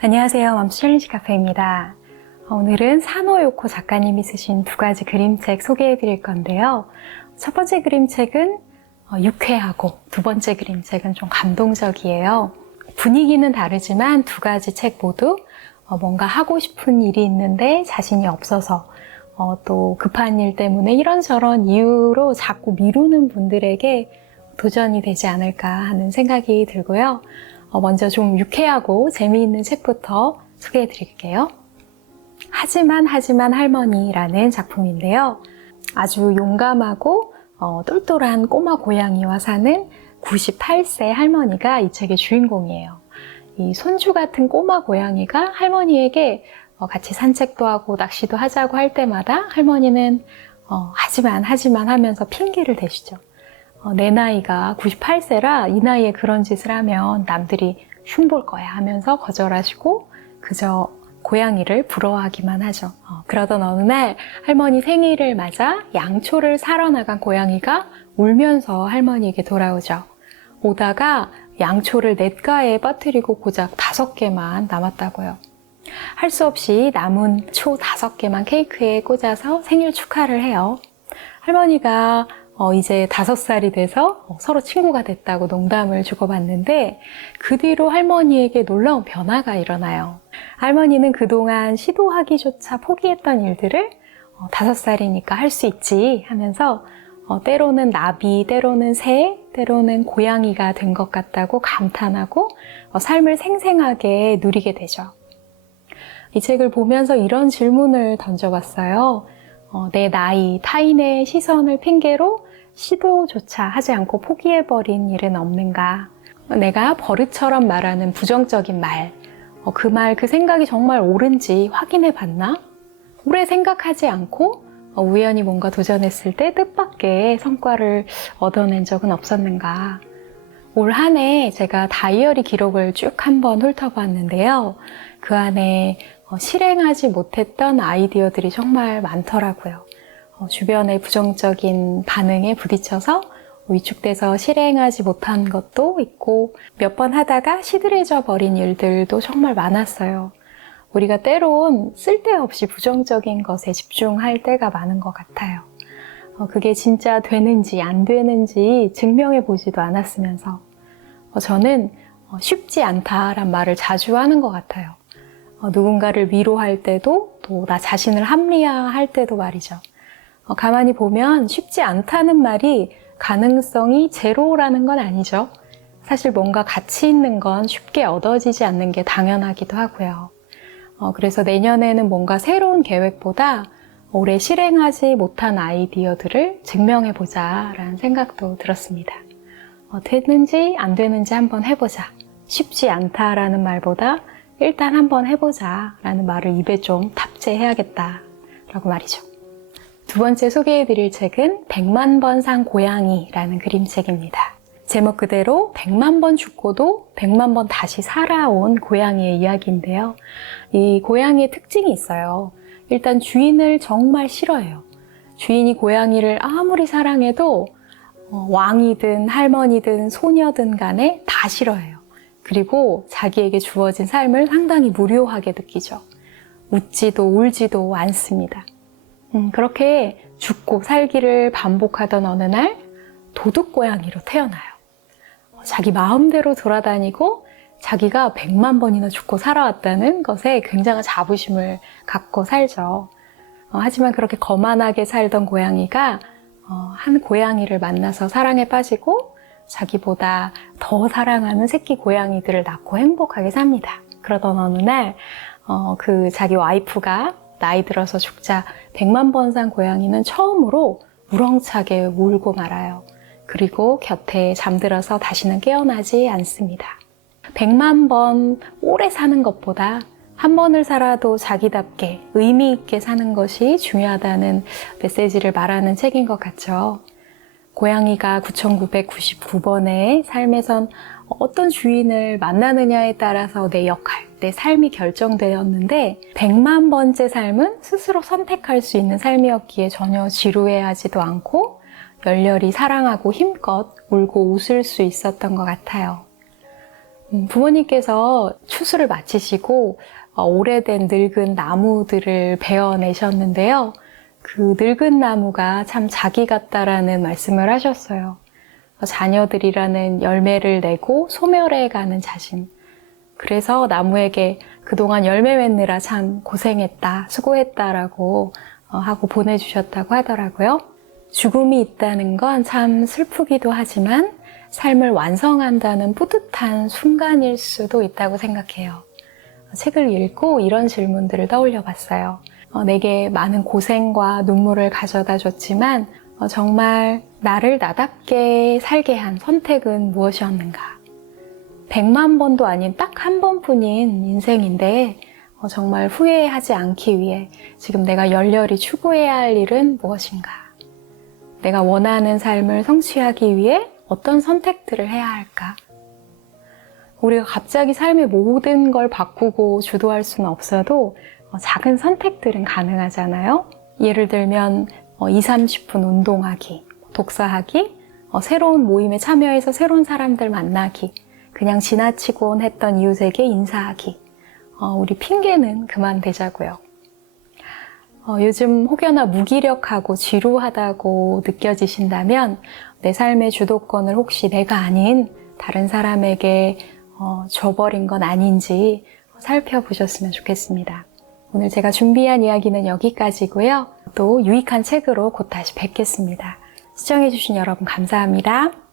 안녕하세요. 맘스 챌린지 카페입니다. 어, 오늘은 사노요코 작가님이 쓰신 두 가지 그림책 소개해 드릴 건데요. 첫 번째 그림책은 어, 유쾌하고 두 번째 그림책은 좀 감동적이에요. 분위기는 다르지만 두 가지 책 모두 어, 뭔가 하고 싶은 일이 있는데 자신이 없어서 어, 또 급한 일 때문에 이런저런 이유로 자꾸 미루는 분들에게 도전이 되지 않을까 하는 생각이 들고요. 어, 먼저 좀 유쾌하고 재미있는 책부터 소개해 드릴게요. 하지만 하지만 할머니라는 작품인데요. 아주 용감하고 어, 똘똘한 꼬마 고양이와 사는 98세 할머니가 이 책의 주인공이에요. 이 손주 같은 꼬마 고양이가 할머니에게 어, 같이 산책도 하고 낚시도 하자고 할 때마다 할머니는 어, 하지만 하지만 하면서 핑계를 대시죠. 어, 내 나이가 98세라 이 나이에 그런 짓을 하면 남들이 흉볼 거야 하면서 거절하시고 그저 고양이를 부러워하기만 하죠. 어, 그러던 어느 날 할머니 생일을 맞아 양초를 사러 나간 고양이가 울면서 할머니에게 돌아오죠. 오다가 양초를 냇가에 빠뜨리고 고작 다섯 개만 남았다고요. 할 수 없이 남은 초 다섯 개만 케이크에 꽂아서 생일 축하를 해요. 할머니가 어, 이제 다섯 살이 돼서 어, 서로 친구가 됐다고 농담을 주고받는데 그 뒤로 할머니에게 놀라운 변화가 일어나요. 할머니는 그동안 시도하기조차 포기했던 일들을 어, 다섯 살이니까 할 수 있지 하면서 어, 때로는 나비, 때로는 새, 때로는 고양이가 된 것 같다고 감탄하고 어, 삶을 생생하게 누리게 되죠. 이 책을 보면서 이런 질문을 던져봤어요. 어, 내 나이, 타인의 시선을 핑계로 시도조차 하지 않고 포기해버린 일은 없는가? 내가 버릇처럼 말하는 부정적인 말, 어, 그 말, 그 생각이 정말 옳은지 확인해 봤나? 오래 생각하지 않고 어, 우연히 뭔가 도전했을 때 뜻밖의 성과를 얻어낸 적은 없었는가? 올 한 해 제가 다이어리 기록을 쭉 한번 훑어봤는데요. 그 안에 어, 실행하지 못했던 아이디어들이 정말 많더라고요. 어, 주변의 부정적인 반응에 부딪혀서 위축돼서 실행하지 못한 것도 있고 몇 번 하다가 시들해져 버린 일들도 정말 많았어요. 우리가 때론 쓸데없이 부정적인 것에 집중할 때가 많은 것 같아요. 어, 그게 진짜 되는지 안 되는지 증명해 보지도 않았으면서 어, 저는 어, 쉽지 않다란 말을 자주 하는 것 같아요. 어, 누군가를 위로할 때도 또 나 자신을 합리화할 때도 말이죠. 어, 가만히 보면 쉽지 않다는 말이 가능성이 제로라는 건 아니죠. 사실 뭔가 가치 있는 건 쉽게 얻어지지 않는 게 당연하기도 하고요. 어, 그래서 내년에는 뭔가 새로운 계획보다 올해 실행하지 못한 아이디어들을 증명해보자 라는 생각도 들었습니다. 어, 되는지 안 되는지 한번 해보자. 쉽지 않다라는 말보다 일단 한번 해보자 라는 말을 입에 좀 탑재해야겠다 라고 말이죠. 두 번째 소개해드릴 책은 100만 번 산 고양이라는 그림책입니다. 제목 그대로 100만 번 죽고도 100만 번 다시 살아온 고양이의 이야기인데요. 이 고양이의 특징이 있어요. 일단 주인을 정말 싫어해요. 주인이 고양이를 아무리 사랑해도 어, 왕이든 할머니든 소녀든 간에 다 싫어해요. 그리고 자기에게 주어진 삶을 상당히 무료하게 느끼죠. 웃지도 울지도 않습니다. 음, 그렇게 죽고 살기를 반복하던 어느 날 도둑 고양이로 태어나요. 어, 자기 마음대로 돌아다니고 자기가 100만 번이나 죽고 살아왔다는 것에 굉장한 자부심을 갖고 살죠. 어, 하지만 그렇게 거만하게 살던 고양이가 어, 한 고양이를 만나서 사랑에 빠지고 자기보다 더 사랑하는 새끼 고양이들을 낳고 행복하게 삽니다. 그러던 어느 날, 어, 그 자기 와이프가 나이 들어서 죽자 100만 번 산 고양이는 처음으로 우렁차게 울고 말아요. 그리고 곁에 잠들어서 다시는 깨어나지 않습니다. 100만 번 오래 사는 것보다 한 번을 살아도 자기답게 의미 있게 사는 것이 중요하다는 메시지를 말하는 책인 것 같죠. 고양이가 9999번의 삶에선 어떤 주인을 만나느냐에 따라서 내 역할, 내 삶이 결정되었는데 100만 번째 삶은 스스로 선택할 수 있는 삶이었기에 전혀 지루해하지도 않고 열렬히 사랑하고 힘껏 울고 웃을 수 있었던 것 같아요. 음, 부모님께서 추수를 마치시고 어, 오래된 늙은 나무들을 베어내셨는데요. 그 늙은 나무가 참 자기 같다라는 말씀을 하셨어요. 어, 자녀들이라는 열매를 내고 소멸해 가는 자신. 그래서 나무에게 그동안 열매 맺느라 참 고생했다, 수고했다라고 어, 하고 보내주셨다고 하더라고요. 죽음이 있다는 건 참 슬프기도 하지만 삶을 완성한다는 뿌듯한 순간일 수도 있다고 생각해요. 책을 읽고 이런 질문들을 떠올려 봤어요. 어, 내게 많은 고생과 눈물을 가져다 줬지만 어, 정말 나를 나답게 살게 한 선택은 무엇이었는가? 백만 번도 아닌 딱 한 번뿐인 인생인데 어, 정말 후회하지 않기 위해 지금 내가 열렬히 추구해야 할 일은 무엇인가? 내가 원하는 삶을 성취하기 위해 어떤 선택들을 해야 할까? 우리가 갑자기 삶의 모든 걸 바꾸고 주도할 수는 없어도 어, 작은 선택들은 가능하잖아요. 예를 들면 2, 30분 운동하기, 독서하기, 어, 새로운 모임에 참여해서 새로운 사람들 만나기, 그냥 지나치곤 했던 이웃에게 인사하기. 어, 우리 핑계는 그만 대자고요. 어, 요즘 혹여나 무기력하고 지루하다고 느껴지신다면 내 삶의 주도권을 혹시 내가 아닌 다른 사람에게 어, 줘버린 건 아닌지 살펴보셨으면 좋겠습니다. 오늘 제가 준비한 이야기는 여기까지고요. 또 유익한 책으로 곧 다시 뵙겠습니다. 시청해주신 여러분 감사합니다.